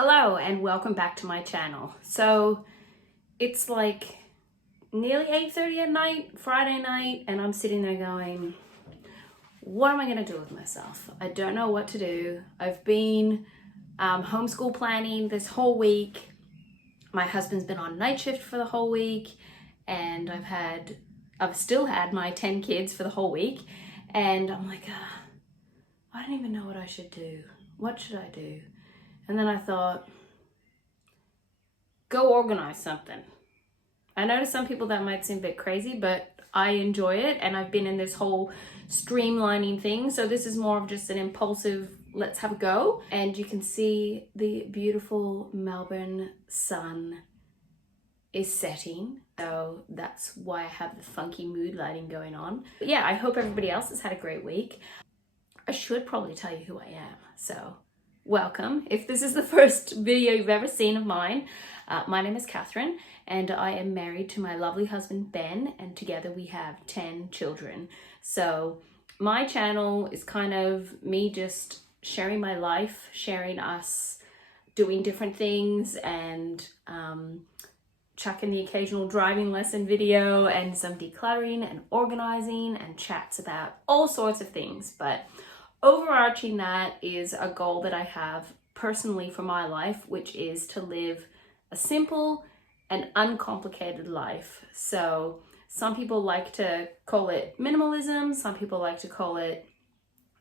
Hello and welcome back to my channel. So it's like nearly 8:30 at night, Friday night, and I'm sitting there going, what am I going to do with myself? I don't know what to do. I've been homeschool planning this whole week. My husband's been on night shift for the whole week, and I've still had my 10 kids for the whole week, and I'm like, I don't even know what I should do. What should I do? And then I thought, go organize something. I know to some people that might seem a bit crazy, but I enjoy it, and I've been in this whole streamlining thing. So this is more of just an impulsive, let's have a go. And you can see the beautiful Melbourne sun is setting. So that's why I have the funky mood lighting going on. But yeah, I hope everybody else has had a great week. I should probably tell you who I am. So welcome. If this is the first video you've ever seen of mine, my name is Catherine, and I am married to my lovely husband Ben, and together we have 10 children. So my channel is kind of me just sharing my life, sharing us doing different things, and chucking the occasional driving lesson video and some decluttering and organizing and chats about all sorts of things. But overarching that is a goal that I have personally for my life, which is to live a simple and uncomplicated life. So some people like to call it minimalism, some people like to call it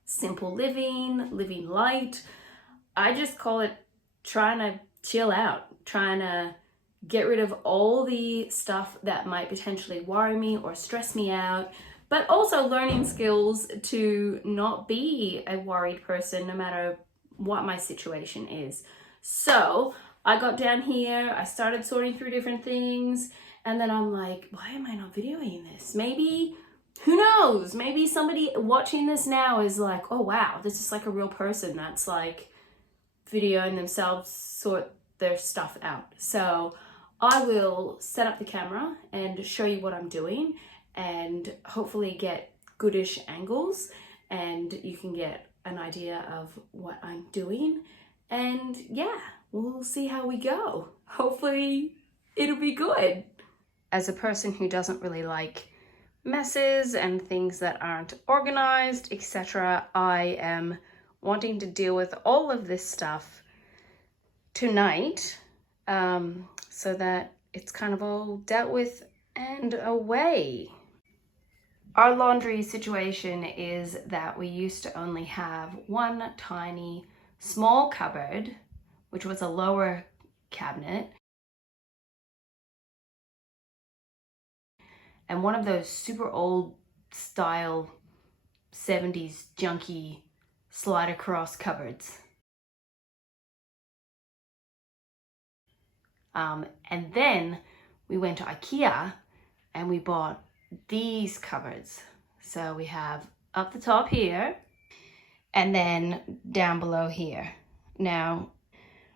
simple living, living light. I just call it trying to chill out, trying to get rid of all the stuff that might potentially worry me or stress me out, but also learning skills to not be a worried person no matter what my situation is. So I got down here, I started sorting through different things, and then I'm like, why am I not videoing this? Maybe, who knows? Maybe somebody watching this now is like, oh wow, this is like a real person that's like videoing themselves sort their stuff out. So I will set up the camera and show you what I'm doing, and hopefully get goodish angles, and you can get an idea of what I'm doing. And yeah, we'll see how we go. Hopefully it'll be good. As a person who doesn't really like messes and things that aren't organized, etc., I am wanting to deal with all of this stuff tonight, so that it's kind of all dealt with and away. Our laundry situation is that we used to only have one tiny small cupboard, which was a lower cabinet, and one of those super old style 70s junky slide across cupboards. And then we went to IKEA and we bought these cupboards. So we have up the top here and then down below here. Now,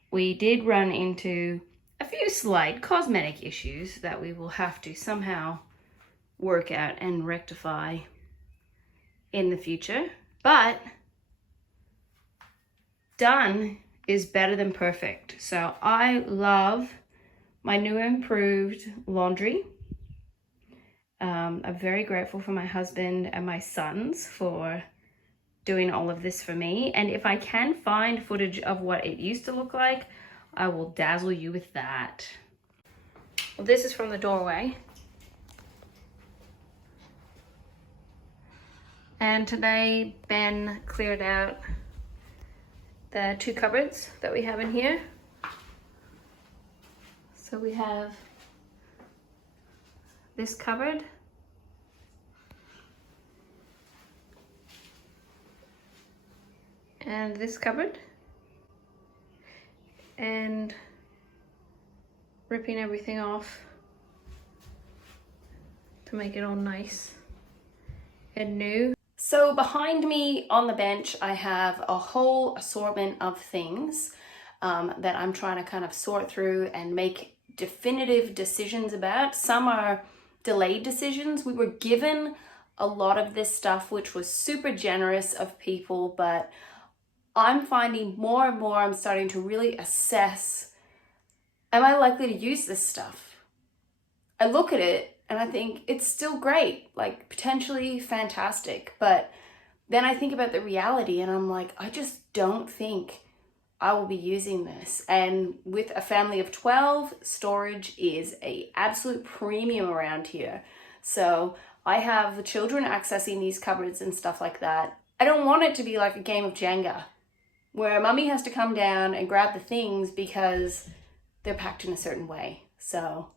we did run into a few slight cosmetic issues that we will have to somehow work out and rectify in the future, but done is better than perfect. So I love my new improved laundry. I'm very grateful for my husband and my sons for doing all of this for me. And if I can find footage of what it used to look like, I will dazzle you with that. Well, this is from the doorway. And today Ben cleared out the two cupboards that we have in here. So we have this cupboard, and this cupboard, and ripping everything off to make it all nice and new. So behind me on the bench, I have a whole assortment of things that I'm trying to kind of sort through and make definitive decisions about. Some are delayed decisions. We were given a lot of this stuff, which was super generous of people, but I'm finding more and more I'm starting to really assess, am I likely to use this stuff? I look at it and I think it's still great, like potentially fantastic, but then I think about the reality and I'm like, I just don't think I will be using this. And with a family of 12, storage is an absolute premium around here. So I have the children accessing these cupboards and stuff like that. I don't want it to be like a game of Jenga where mummy has to come down and grab the things because they're packed in a certain way. So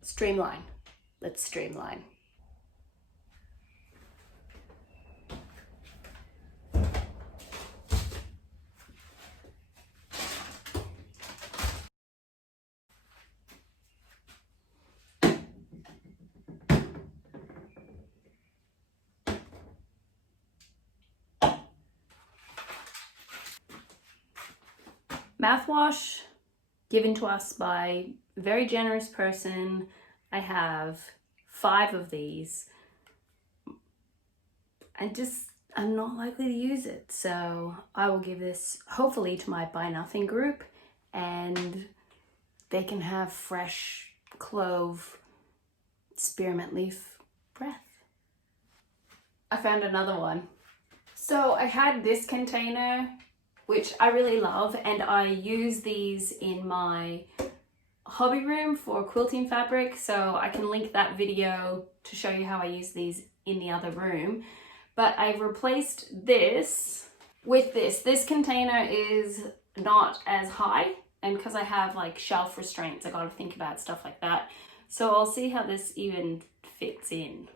streamline. Let's streamline. Mouthwash given to us by a very generous person. I have 5 of these. I'm not likely to use it. So I will give this hopefully to my Buy Nothing group and they can have fresh clove spearmint leaf breath. I found another one. So I had this container, which I really love, and I use these in my hobby room for quilting fabric, so I can link that video to show you how I use these in the other room. But I've replaced this with this. This container is not as high, and because I have like shelf restraints, I gotta think about stuff like that. So I'll see how this even fits in.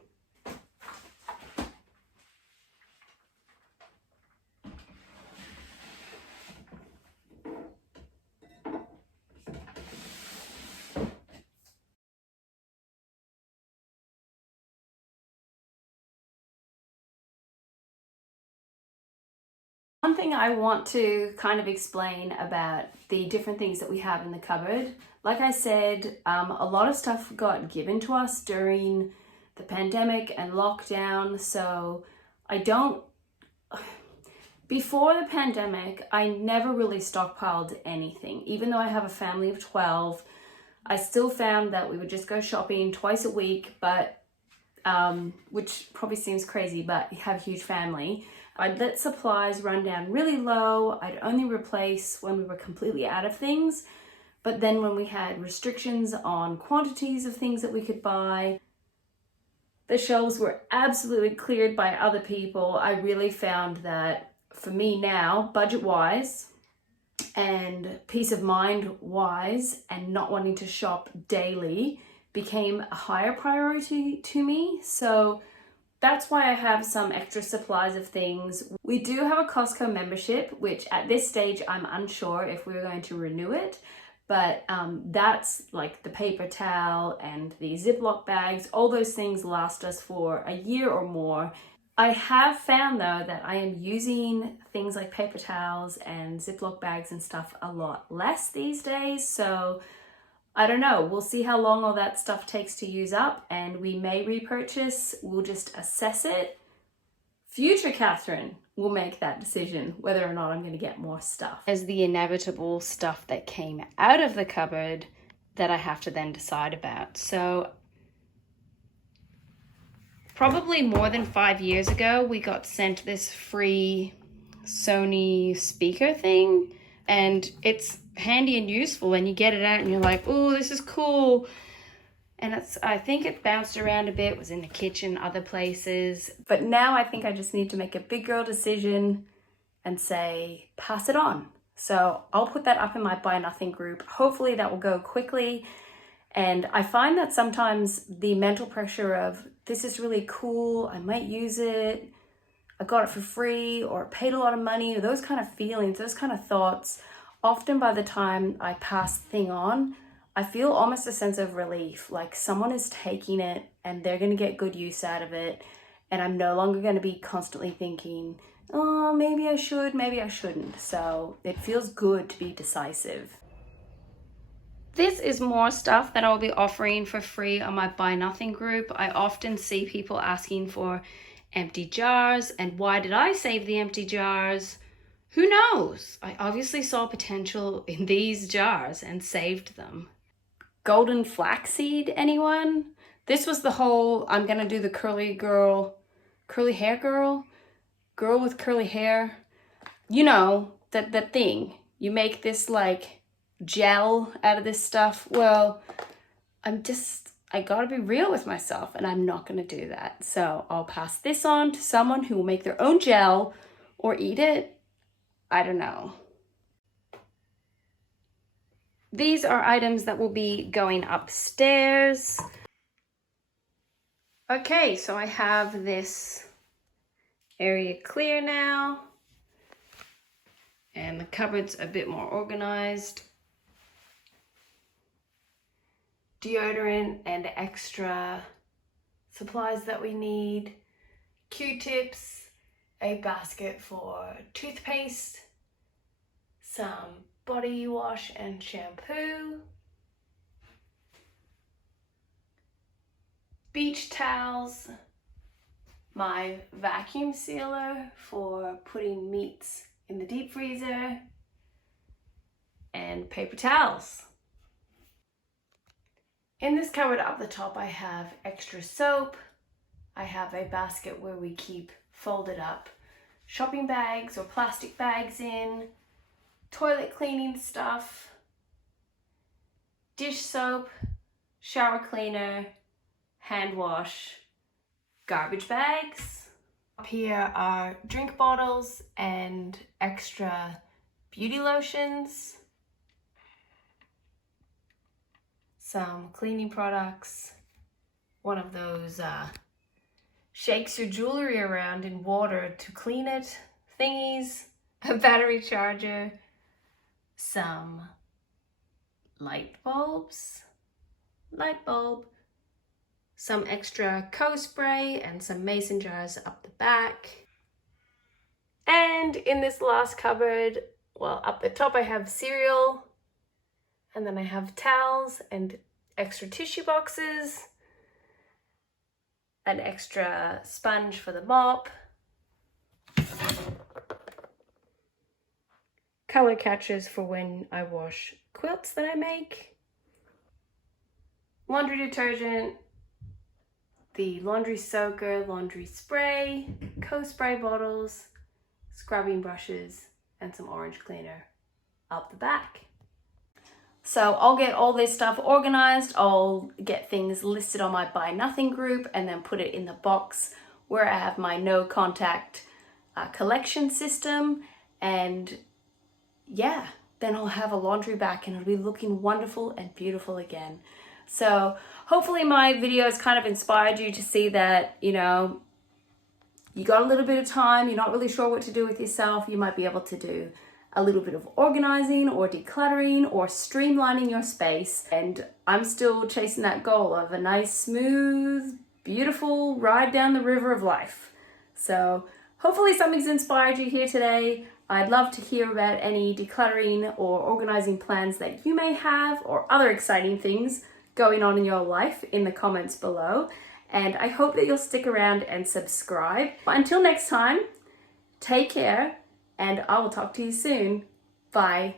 One thing I want to kind of explain about the different things that we have in the cupboard. Like I said, a lot of stuff got given to us during the pandemic and lockdown. So before the pandemic, I never really stockpiled anything. Even though I have a family of 12, I still found that we would just go shopping twice a week, but which probably seems crazy, but you have a huge family. I'd let supplies run down really low. I'd only replace when we were completely out of things. But then when we had restrictions on quantities of things that we could buy, the shelves were absolutely cleared by other people. I really found that for me now, budget-wise and peace of mind-wise and not wanting to shop daily became a higher priority to me. So that's why I have some extra supplies of things. We do have a Costco membership, which at this stage, I'm unsure if we're going to renew it, but that's like the paper towel and the Ziploc bags. All those things last us for a year or more. I have found though that I am using things like paper towels and Ziploc bags and stuff a lot less these days. So I don't know, we'll see how long all that stuff takes to use up and we may repurchase. We'll just assess it. Future Catherine will make that decision whether or not I'm going to get more stuff. As the inevitable stuff that came out of the cupboard that I have to then decide about. So probably more than 5 years ago, we got sent this free Sony speaker thing, and it's handy and useful, and you get it out and you're like, oh, this is cool. And I think it bounced around a bit, was in the kitchen, other places. But now I think I just need to make a big girl decision and say, pass it on. So I'll put that up in my Buy Nothing group. Hopefully that will go quickly. And I find that sometimes the mental pressure of, this is really cool, I might use it, I got it for free, or paid a lot of money, or those kind of feelings, those kind of thoughts, often by the time I pass the thing on, I feel almost a sense of relief, like someone is taking it and they're going to get good use out of it. And I'm no longer going to be constantly thinking, oh, maybe I should, maybe I shouldn't. So it feels good to be decisive. This is more stuff that I'll be offering for free on my Buy Nothing group. I often see people asking for empty jars, and why did I save the empty jars? Who knows? I obviously saw potential in these jars and saved them. Golden flaxseed, anyone? This was the whole, I'm gonna do the curly hair girl with curly hair. You know, that thing. You make this like gel out of this stuff. Well, I gotta be real with myself, and I'm not gonna do that. So I'll pass this on to someone who will make their own gel or eat it. I don't know. These are items that will be going upstairs. Okay, so I have this area clear now, and the cupboard's a bit more organized. Deodorant and extra supplies that we need. Q-tips, a basket for toothpaste, some body wash and shampoo, beach towels, my vacuum sealer for putting meats in the deep freezer, and paper towels. In this cupboard up the top, I have extra soap. I have a basket where we keep folded up shopping bags or plastic bags in, toilet cleaning stuff, dish soap, shower cleaner, hand wash, garbage bags. Up here are drink bottles and extra beauty lotions, some cleaning products, one of those shakes your jewelry around in water to clean it thingies, a battery charger, some light bulb, some extra co-spray and some mason jars up the back. And in this last cupboard, well, up the top I have cereal, and then I have towels and extra tissue boxes, an extra sponge for the mop, color catchers for when I wash quilts that I make, laundry detergent, the laundry soaker, laundry spray, co-spray bottles, scrubbing brushes, and some orange cleaner up the back. So I'll get all this stuff organized. I'll get things listed on my Buy Nothing group and then put it in the box where I have my no contact collection system. And yeah, then I'll have a laundry back and it'll be looking wonderful and beautiful again. So hopefully my videos kind of inspired you to see that, you know, you got a little bit of time, you're not really sure what to do with yourself, you might be able to do a little bit of organizing or decluttering or streamlining your space. And I'm still chasing that goal of a nice, smooth, beautiful ride down the river of life. So hopefully something's inspired you here today. I'd love to hear about any decluttering or organizing plans that you may have or other exciting things going on in your life in the comments below. And I hope that you'll stick around and subscribe. Until next time, take care, and I will talk to you soon. Bye.